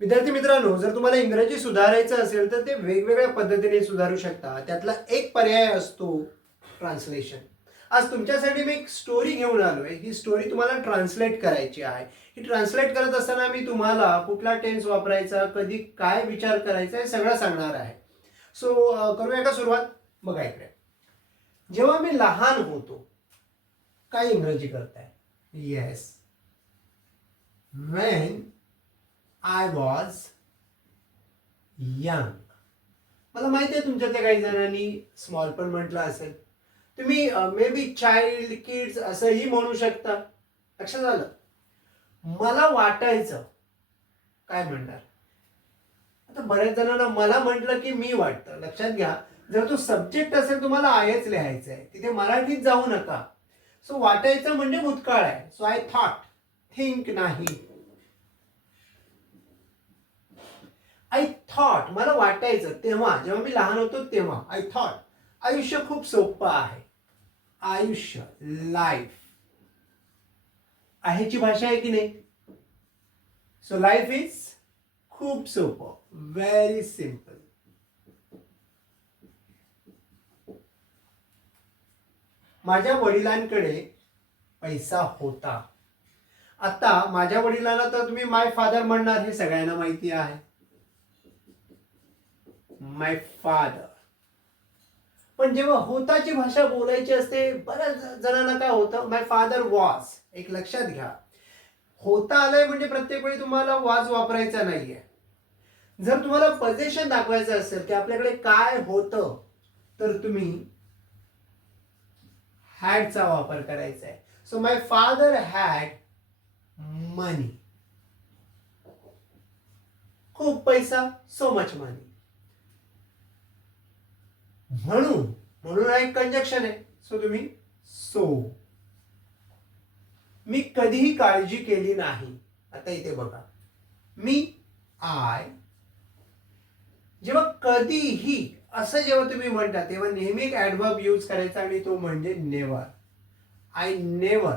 विद्यार्थी मित्रांनो जर तुम्हाला इंग्रजी सुधारायचं असेल तर ते वेगवेगळ्या पद्धतीने सुधारू शकता. त्यातला एक पर्याय असतो ट्रान्सलेशन आज तुमच्यासाठी मी एक स्टोरी घेऊन आलो आहे ही स्टोरी तुम्हाला ट्रान्सलेट करायची आहे. ही ट्रान्सलेट करत असताना मी तुम्हाला कुठला टेन्स वापरायचा कधी काय विचार करायचा हे सगळं सांगणार आहे. सो करूया का सुरुवात? बघा इकडे. जेव्हा मी लहान होतो काय इंग्रजी करताय? Yes when I was young मला माहिती आहे तुमच्यातल्या काही जणांनी स्मॉल पण म्हटलं असेल. तुम्ही मे बी चाइल्ड किड्स असंही म्हणू शकता. लक्षात आलं? मला वाटायचं काय म्हणणार? आता बऱ्याच जणांना मला म्हटलं की मी वाटतं. लक्षात घ्या जर तो सब्जेक्ट असेल तुम्हाला आयच लिहायचं आहे. तिथे मराठीत जाऊ नका. सो वाटायचं म्हणजे भूतकाळ आहे. सो आय थॉट थिंक नाही. आय थॉट मला वाटायचं तेव्हा जेव्हा मी लहान होतो तेव्हा. आय थॉट आयुष्य खूप सोपं आहे. आयुष्य लाईफ आहेची भाषा आहे की नाही? सो लाईफ इज खूप सोपं. व्हेरी सिंपल माझ्या वडिलांकडे पैसा होता. आता माझ्या वडिलांना तर तुम्ही माय फादर म्हणणार हे सगळ्यांना माहिती आहे. माय फादर पण जेव्हा होताची भाषा बोलायची असते बऱ्याच जणांना काय होतं माय फादर वॉज एक लक्षात घ्या. होता आलंय म्हणजे प्रत्येक वेळी तुम्हाला वाज वापरायचा नाहीये. जर तुम्हाला पजेशन दाखवायचं असेल की आपल्याकडे काय होतं तर तुम्ही हॅडचा वापर करायचा आहे so my father had money खूप पैसा सो मच मनी म्हणून म्हणून हा एक कंजक्शन आहे. सो तुम्ही सो मी कधीही काळजी केली नाही. आता इथे बघा. मी आय जेव्हा कधीही असं जेव्हा तुम्ही म्हणता तेव्हा नेहमी एक ऍडवर्ब यूज करायचा आणि तो म्हणजे नेवर आय नेवर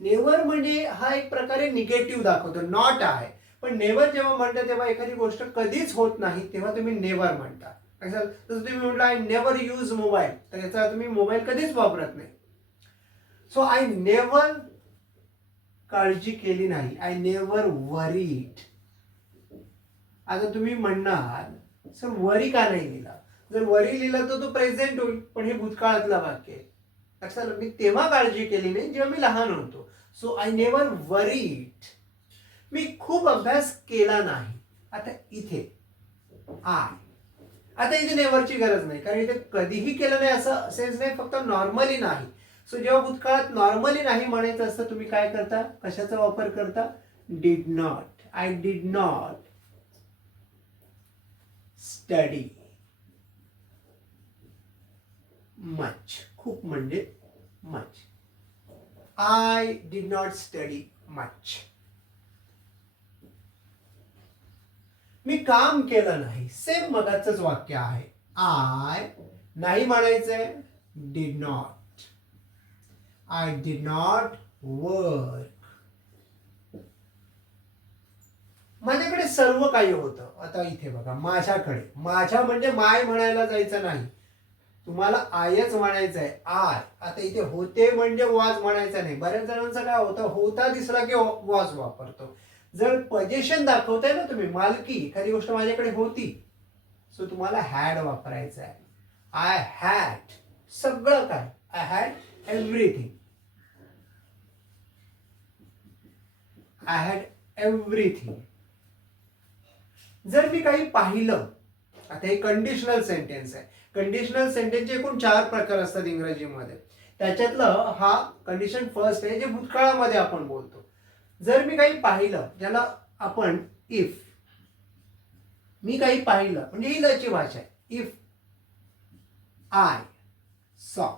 नेवर म्हणजे हा एक प्रकारे निगेटिव्ह दाखवतो. नॉट आय पण नेवर जेव्हा म्हणता तेव्हा एखादी गोष्ट कधीच होत नाही तेव्हा तुम्ही नेवर म्हणता. जसं तुम्ही म्हटलं आय नेवर यूज मोबाईल तर याचा तुम्ही मोबाईल कधीच वापरत नाही. सो आय नेवर काळजी केली नाही. आय नेवर वरीड आता तुम्ही म्हणणार सर वरी का नाही लिहिला? जर वरी लिहिलं तर तो प्रेझेंट होईल पण हे भूतकाळातलं वाक्य आहे. लक्षात मी तेव्हा काळजी केली नाही जेव्हा मी लहान होतो. सो आय नेवर वरीड मी खूप अभ्यास केला नाही. आता इथे आय आता इथे नेवरची गरज नाही कारण इथे कधीही केलं नाही असं सेन्स नाही फक्त नॉर्मली नाही. सो जेव्हा भूतकाळात नॉर्मली नाही म्हणायचं असतं तुम्ही काय करता? कशाचा वापर करता? Did not I did not study much खूप म्हणजे much I did not study much मी काम केलं नाही. सेम मगाचंच वाक्य आहे. आय नाही म्हणायचंय did not I did not work माझ्याकडे सर्व काही होतं. आता इथे बघा माझ्याकडे. माझ्या म्हणजे माय म्हणायला जायचं नाही. तुम्हाला आयच म्हणायचं आहे आय आता इथे होते म्हणजे वाज म्हणायचं नाही. बऱ्याच जणांचं काय होतं? होता दिसला की वाज वापरतो. जर पजेशन दाखवताय ना तुम्ही मालकी एखादी गोष्ट माझ्याकडे होती सो तुम्हाला हॅड वापरायचं आहे आय हॅड सगळं काय? I had everything I had everything जर मी काही पाहिलं आता हे कंडिशनल सेंटेन्स आहे. कंडिशनल सेंटेन्सचे एकूण चार प्रकार असतात इंग्रजीमध्ये. त्याच्यातलं हा कंडिशन फर्स्ट आहे जे भूतकाळामध्ये आपण बोलतो. जर मी काही पाहिलं ज्याला आपण इफ मी काही पाहिलं म्हणजे ही लची भाषा आहे. इफ आय सॉ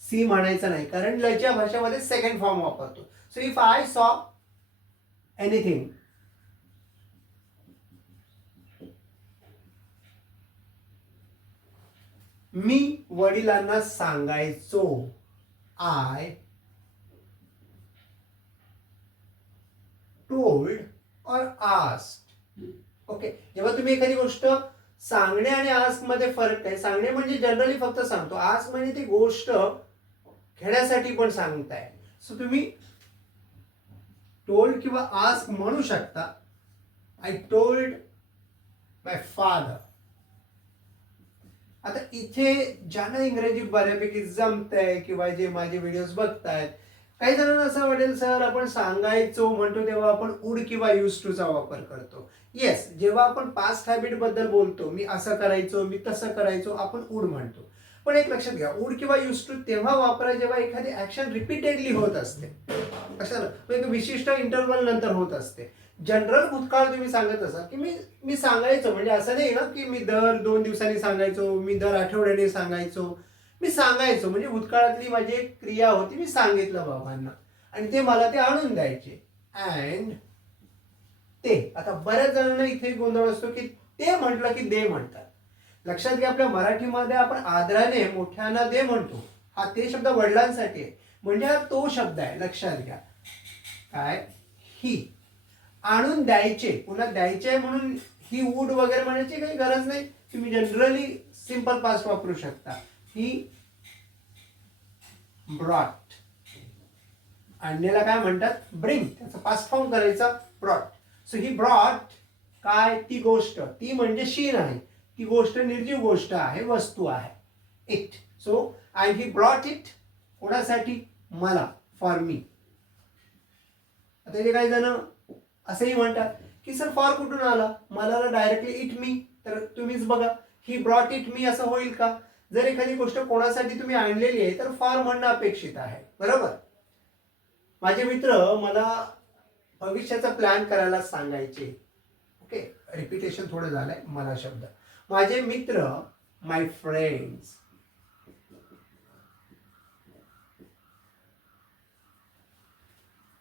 सी म्हणायचं नाही कारण लच्या भाषेमध्ये सेकंड फॉर्म वापरतो. So if I saw anything मी वडिलांना सांगायचो I told or ask okay जेव्हा तुम्ही एखादी गोष्ट सांगणे आणि आस्कमध्ये फरक आहे सांगणे म्हणजे जनरली फक्त सांगतो. आस्क म्हणजे ती गोष्ट घेण्यासाठी पण सांगताय. सो तुम्ही टोल्ड किंवा आस्क म्हणू शकता. आय टोल्ड माय फादर आता इथे ज्यांना इंग्रजी बऱ्यापैकी जमतंय किंवा जे माझे व्हिडिओज बघतायत काही जणांना असं वाटेल सर आपण सांगायचो म्हणतो तेव्हा आपण उड किंवा युज टूचा वापर करतो. येस जेव्हा आपण पास्ट हॅबिटबद्दल बोलतो मी असं करायचो मी तसं करायचो आपण उड म्हणतो. पण एक लक्षात घ्या उड किंवा युज टू तेव्हा वापरा जेव्हा एखादी ऍक्शन रिपीटेडली होत असते. कशाला म्हणजे एक विशिष्ट इंटरव्हल नंतर होत असते. जनरल भूतकाळ तुम्ही सांगत असाल की मी मी सांगायचो म्हणजे असं नाही ना की मी दर दोन दिवसांनी सांगायचो मी दर आठवड्याने सांगायचो. मी सांगायचो म्हणजे भूतकाळातली माझी एक क्रिया होती मी सांगितलं बाबांना. आणि ते मला ते आणून द्यायचे. अँड ते आता बऱ्याच जणांना इथे गोंधळ असतो की ते म्हटलं की दे म्हणतात. लक्षात घ्या आपल्या मराठीमध्ये आपण आदराने मोठ्यांना दे म्हणतो. हा ते शब्द वडिलांसाठी आहे. म्हणजे हा तो शब्द आहे लक्षात घ्या. काय? ही. आणून द्यायचे. पुन्हा द्यायचे आहे म्हणून ही वूड वगैरे म्हणायची काही गरज नाही. तुम्ही जनरली सिंपल पास्ट वापरू शकता. He brought. आणण्याला काय म्हणतात? ब्रिंग त्याचा पास्ट फॉर्म करायचा ब्रॉट. सो ही ब्रॉट काय? ती गोष्ट. ती म्हणजे शीन आहे. ती गोष्ट निर्जीव गोष्ट आहे वस्तू आहे. It so I he brought it कोणासाठी? मला. फॉर मी आता हे काही जण असंही म्हणतात की सर फॉर कुठून आला? मला डायरेक्टली इट मी तर तुम्हीच बघा. ही ब्रॉट इट मी असं होईल का? जर एखादी गोष्ट कोणासाठी तुम्ही आणलेली आहे तर फार म्हणणं अपेक्षित आहे. बरोबर? माझे मित्र मला भविष्याचा प्लॅन करायला सांगायचे. ओके रिपिटेशन थोडं झालंय मला शब्द. माझे मित्र माय फ्रेंड्स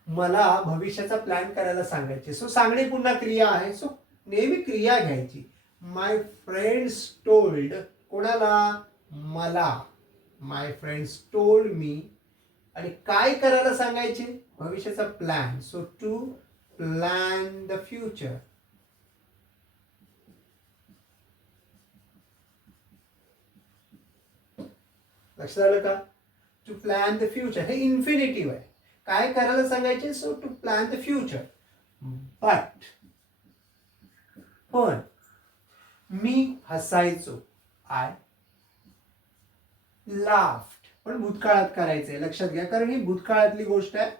मला भविष्याचा प्लॅन करायला सांगायचे. सो सांगणे पुन्हा क्रिया आहे. सो नेहमी क्रिया घ्यायची. माय फ्रेंड्स टोल्ड कोणाला? मला माय फ्रेंड्स टोल्ड मी आणि काय करायला सांगायचे? भविष्याचा plan so to plan the future लक्षात आलं का? टू प्लॅन द फ्युचर हे इन्फिनिटिव्ह आहे. काय करायला सांगायचे? So to plan the future but पण मी हसायचो. आय लाफ्ट पण भूतकाळात करायचंय. लक्षात घ्या कारण ही भूतकाळातली गोष्ट आहे.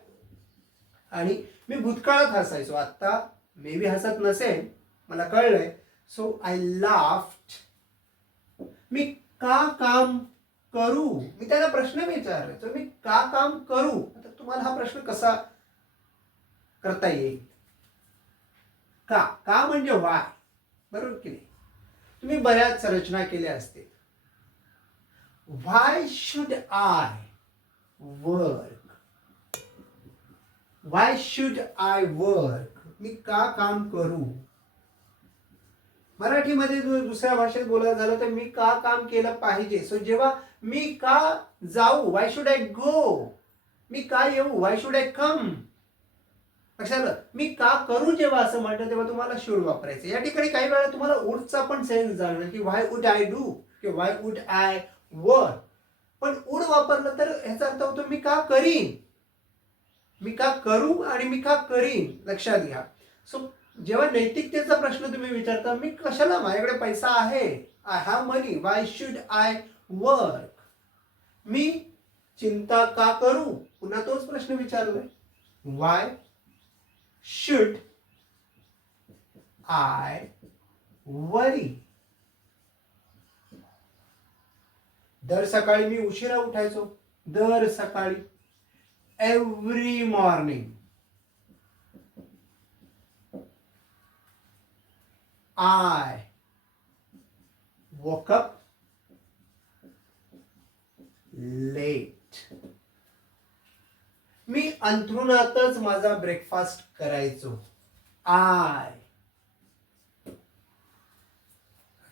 आणि मी भूतकाळात हसायचो. आता मे बी हसत नसेल मला कळलंय. सो आय लाफ्ट मी का काम करू? मी त्याला प्रश्न विचारायचो मी का काम करू? आता तुम्हाला हा प्रश्न कसा करता येईल? का? का म्हणजे वाय बरोबर की नाही? तुम्ही बऱ्याच रचना केल्या असतील. Why should I work? Why should I work? मी का काम करू? मराठीमध्ये दुसऱ्या भाषेत बोलायला झालं तर मी का काम केलं पाहिजे? सो जेव्हा मी का जाऊ वाय शुड आय गो मी का येऊ? वाय शुड आय कम लक्षात मी का करू जेव्हा असं म्हणतं तेव्हा तुम्हाला शुड वापरायचं या ठिकाणी काही वेळा तुम्हाला उडचा पण सेन्स जाणं की वाय वुड आय डू की वाय वुड आय वर. पण उड वापरलं तर ह्याचा अर्थ होतो मी का करीन? मी का करू आणि मी का करीन? लक्षात घ्या. सो जेव्हा नैतिकतेचा प्रश्न तुम्ही विचारता मी कशाला माझ्याकडे पैसा आहे? I have money why should I work मी चिंता का करू? पुन्हा तोच प्रश्न विचारलोय वाय शुड आय वरी दर सकाळी मी उशिरा उठायचो. दर सकाळी. Every morning I woke up late मी अंथरुणातच माझा ब्रेकफास्ट करायचो. आय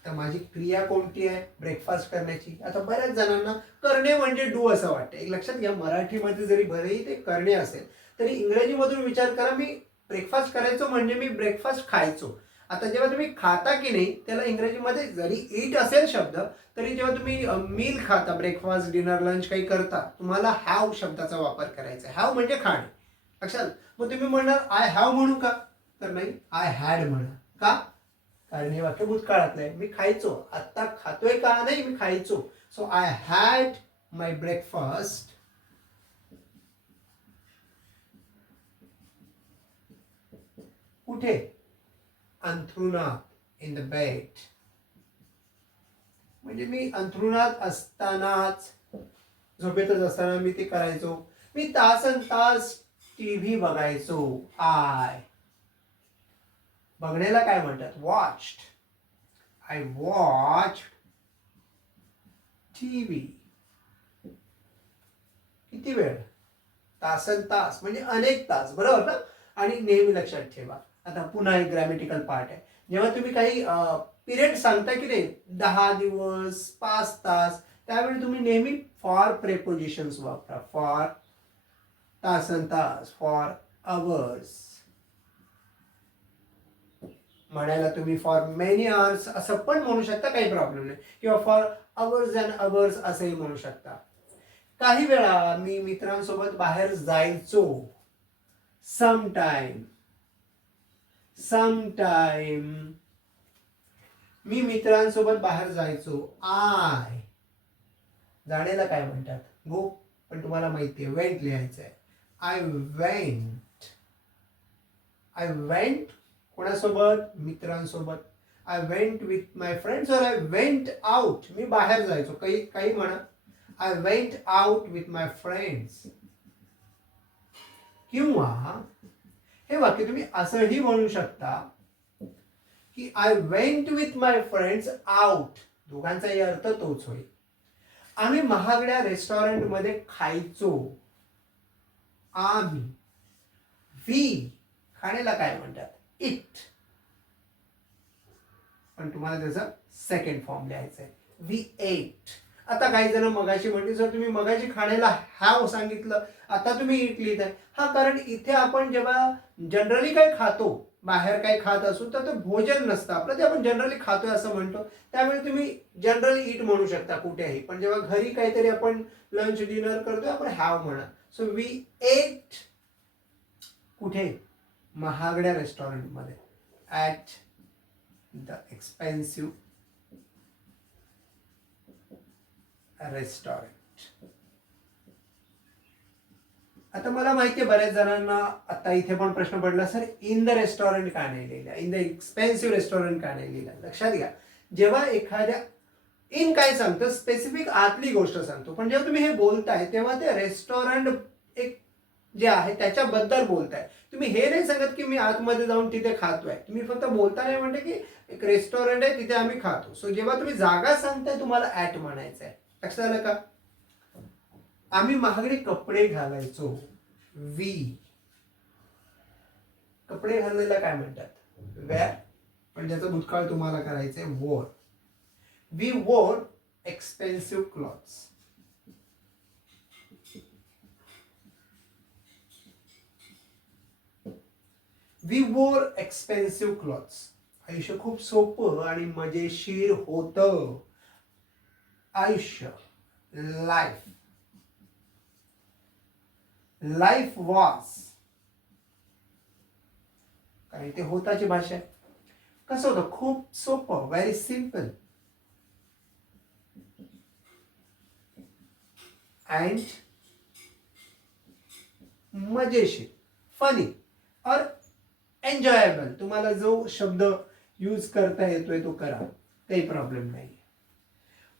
तर माझी क्रिया कोणती आहे? ब्रेकफास्ट करण्याची. आता बऱ्याच जणांना करणे म्हणजे डू असं वाटतं. एक लक्षात घ्या मराठीमध्ये जरी भलेही ते करणे असेल तरी इंग्रजीमधून विचार करा मी ब्रेकफास्ट करायचो म्हणजे मी ब्रेकफास्ट खायचो. आता जेव्हा तुम्ही खाता की नाही त्याला इंग्रजीमध्ये जरी ईट असेल शब्द तरी जेव्हा तुम्ही मील खाता ब्रेकफास्ट डिनर लंच काही करता तुम्हाला हॅव शब्दाचा वापर करायचा हॅव म्हणजे खाणे. लक्षात? मग तुम्ही म्हणणार आय हॅव म्हणू का? तर नाही आय हॅड म्हणा. का? कारण हे वाक्य भूतकाळातलं आहे मी खायचो. आत्ता खातोय का नाही मी खायचो. So I had my breakfast कुठे? अंथरुणात इन द बेड म्हणजे मी अंथरुणात असतानाच झोपेतच असताना मी ते करायचो. मी तासन तास टीव्ही बघायचो. आय बघण्याला काय म्हणतात? Watched I watch T V किती वेळ? तासन तास म्हणजे अनेक तास बरोबर ना? आणि नेहमी लक्षात ठेवा. आता पुन्हा एक ग्रॅमेटिकल पार्ट आहे. जेव्हा तुम्ही काही पिरियड सांगता की नाही दहा दिवस पाच तास त्यावेळी तुम्ही नेहमी फॉर प्रेपोजिशन्स वापरा. फॉर तासन तास फॉर अवर्स म्हणायला तुम्ही फॉर मेनी आवर्स असं पण म्हणू शकता काही प्रॉब्लेम नाही. किंवा फॉर अवर्स अँड अवर्स असंही म्हणू शकता. काही वेळा मी मित्रांसोबत बाहेर जायचो. सम टाइम सम टाइम मी मित्रांसोबत बाहेर जायचो. आय जाण्याला काय म्हणतात? गो पण तुम्हाला माहिती आहे वेंट लिहायचं आहे. आय वेंट आय वेंट कोणासोबत? मित्रांसोबत. I went with my friends और आय वेंट आउट मी बाहेर जायचो. काही काही म्हणा. I went out with my friends किंवा हे वाक्य तुम्ही असंही म्हणू शकता की I went with my friends out दोघांचाही अर्थ तोच होईल आम्ही महागड्या रेस्टॉरंटमध्ये खायचो. आम्ही. वी. खाण्याला काय म्हणतात? इट. पण तुम्हाला त्याचा सेकंड फॉर्म लिहायचा आहे वी एट आता काही जण मगाशी म्हणते सर तुम्ही मगाशी खाण्याला हॅव सांगितलं. आता तुम्ही इट लिहित आहे हा कारण इथे आपण जेव्हा जनरली काय खातो बाहेर काय खात असू तर ते भोजन नसतं. आपलं ते आपण जनरली खातोय असं म्हणतो. त्यामुळे तुम्ही जनरली इट म्हणू शकता कुठेही. पण जेव्हा घरी काहीतरी आपण लंच डिनर करतोय आपण हॅव म्हणा. सो वी एट कुठे? महागड्या रेस्टॉरंटमध्ये ॲट द एक्सपेन्सिव्ह रेस्टॉरंट आता मला माहिती आहे बऱ्याच जणांना आता इथे पण प्रश्न पडला सर इन द रेस्टॉरंट का नाही लिहिला? इन द एक्सपेन्सिव्ह रेस्टॉरंट का नाही लिहिला? लक्षात घ्या. जेव्हा एखाद्या इन काय सांगतो? स्पेसिफिक आतली गोष्ट सांगतो. पण जेव्हा तुम्ही हे बोलताय तेव्हा ते रेस्टॉरंट एक जे आहे त्याच्याबद्दल बोलताय. तुम्ही हे नाही सांगत की मी आतमध्ये जाऊन तिथे खातोय. तुम्ही फक्त बोलताना म्हणते की एक रेस्टॉरंट आहे तिथे आम्ही खातो. सो जेव्हा तुम्ही जागा सांगताय तुम्हाला ऍट म्हणायचं आहे लक्षात आलं का? आम्ही महागडे कपडे घालायचो. वी कपडे घालायला काय म्हणतात? वेअर पण ज्याचा भूतकाळ तुम्हाला करायचंय wore we wore expensive clothes we wore expensive clothes आयुष्य खूप सोपं आणि मजेशीर होतं. आयुष्य. लाईफ लाईफ वॉज कारण ते होताची भाषा आहे. कसं होतं? खूप सोपं. व्हेरी सिंपल अँड मजेशीर. फनी और एन्जॉयबल तुम्हाला जो शब्द यूज करता येतोय तो करा. काही प्रॉब्लेम नाही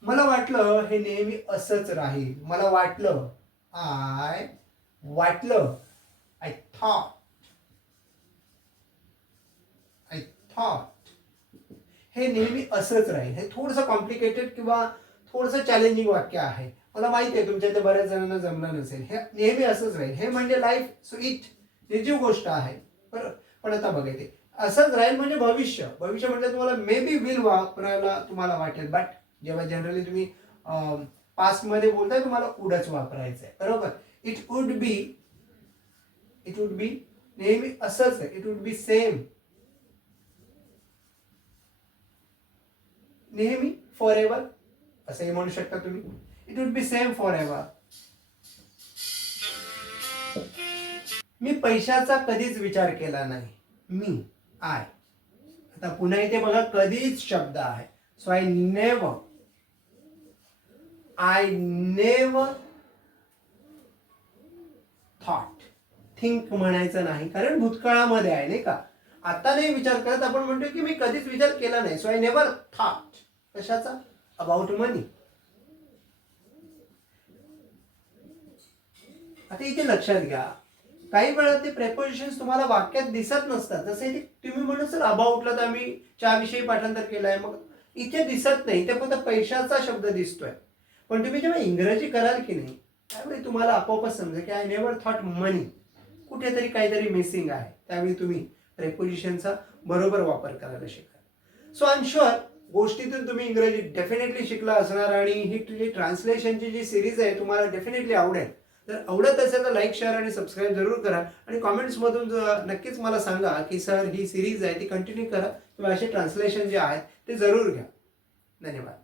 मला वाटलं हे नेहमी असंच राहील. मला वाटलं आय वाटलं आय थॉट आय थॉट हे नेहमी असंच राहील. हे थोडंसं कॉम्प्लिकेटेड किंवा थोडंसं चॅलेंजिंग वाक्य आहे. मला माहिती आहे तुमच्या इथे बऱ्याच जणांना जमलं नसेल. हे नेहमी असंच राहील. हे म्हणजे लाईफ सो इट निर्जीव गोष्ट आहे. बरं. पण आता बघा ते असंच राहील म्हणजे भविष्य. भविष्य म्हणजे तुम्हाला मे बी विल वापरायला तुम्हाला वाटेल. बट जेव्हा जनरली तुम्ही पास्टमध्ये बोलताय तुम्हाला उडच वापरायचं आहे बरोबर? It would be it would be नेहमी असंच आहे. इट वुड बी सेम नेहमी फॉर एव्हर असंही म्हणू शकता तुम्ही. It would be same for ever मी पैशाचा कधीच विचार केला नाही. मी आय आता पुन्हा इथे बघा कधीच शब्द आहे. So I never I never thought think म्हणायचं नाही कारण भूतकाळामध्ये आहे नाही का? आता नाही विचार करत आपण म्हणतो की मी कधीच विचार केला नाही. सो आय नेवर थॉट कशाचा? अबाउट मनी आता इथे लक्षात घ्या. काही वेळा ते प्रेपोजिशन तुम्हाला वाक्यात दिसत नसतात. जसे तुम्ही म्हणून सर अबाउटला तर आम्ही विषयी पाठांतर केलंय. मग इथे दिसत नाही. इथे फक्त पैशाचा शब्द दिसतोय. पण तुम्ही जेव्हा इंग्रजी कराल की नाही त्यावेळी तुम्हाला आपोआपच समजेल की आय नेवर थॉट मनी कुठेतरी काहीतरी मिसिंग आहे. त्यावेळी तुम्ही प्रेपोजिशनचा बरोबर वापर करायला शिकाल सो आय शुअर गोष्टीतून तुम्ही इंग्रजी डेफिनेटली शिकला असणार आणि ही ट्रान्सलेशनची जी सिरीज आहे तुम्हाला डेफिनेटली आवडेल. जर आवडत असेल तर लाईक शेअर आणि सबस्क्राईब जरूर करा. आणि कॉमेंट्समधून नक्कीच मला सांगा की सर ही सिरीज आहे ती कंटिन्यू करा. किंवा असे ट्रान्सलेशन जे आहेत ते जरूर घ्या. धन्यवाद.